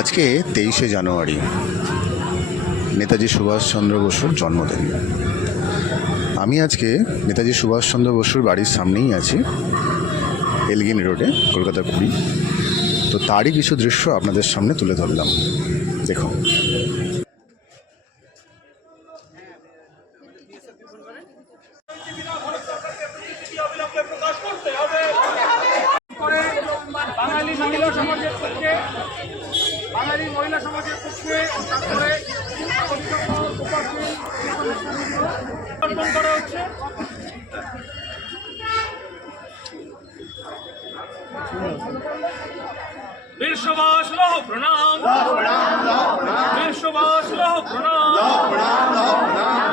আজকে 23শে জানুয়ারি, নেতাজি সুভাষচন্দ্র বসুর জন্মদিন। আমি আজকে নেতাজি সুভাষচন্দ্র বসুর বাড়ির সামনেই আছি, এলগিন রোডে, কলকাতা 20। তো তারই কিছু দৃশ্য আপনাদের সামনে তুলে ধরলাম, দেখুন। বাঙালি মহিলা সমাজের পক্ষে, বাঙালি মহিলা সমাজের পক্ষে তারপরে অর্পণ করা হচ্ছে। বীর সুভাষ লৌহ প্রণাম, বীর সুভাষ লৌহ প্রণাম।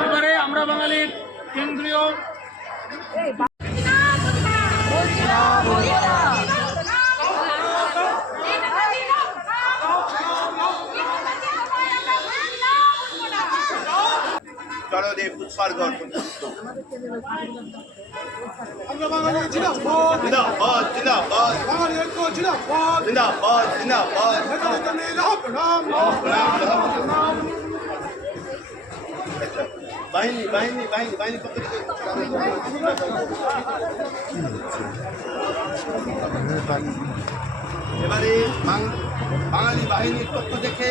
এবারে আমরা বাঙালির কেন্দ্রীয় জনদেব উৎসর্গ অর্পণ। আমরা বাঙালি জিন্দাবাদ, জিন্দাবাদ জিন্দাবাদ, বাঙালি ঐক্য জিন্দাবাদ, জিন্দাবাদ জিন্দাবাদ। বাহিনী বাহিনী বাহিনী বাহিনী পক্ষ থেকে এবারে বাঙালি বাহিনীর পক্ষ থেকে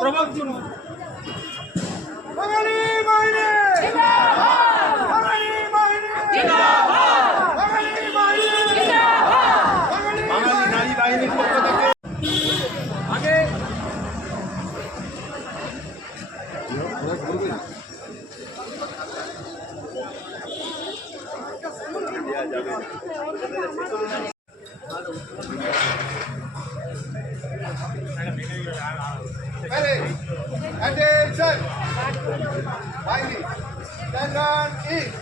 প্রবর্তন বাঙালি বাহিনী জিন্দাবাদ, বাঙালি বাহিনী জিন্দাবাদ, বাঙালি বাহিনী জিন্দাবাদ, বাঙালি নারী বাহিনীর পক্ষ থেকে আগে Attention! Baini, stand on east.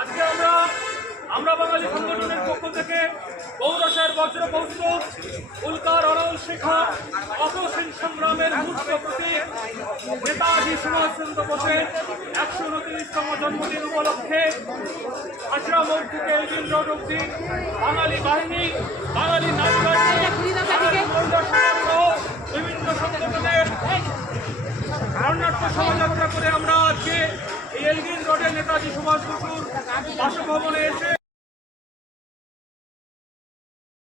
আজকে আমরা বাঙালি সংগঠনের পক্ষ থেকে পৌরসের বজ্রপৌত্র উল্কার অরল শিখা অপসীম সংগ্রামের মূর্ত প্রতীক নেতাজি সুভাষচন্দ্র বোসের 129তম জন্মদিন উপলক্ষে আশ্রামোড় থেকে এলগিন রোড অব্দি বাঙালি বাহিনী, বাঙালি নারী বাহিনী, বাঙালি মহিলা সমাজ সহ বিভিন্ন সংগঠনের বর্ণাঢ্য শোভাযাত্রা করে আমরা আজকে এই এলগিন রোডে নেতাজি সুভাষ বসুর বাসভবনে এসে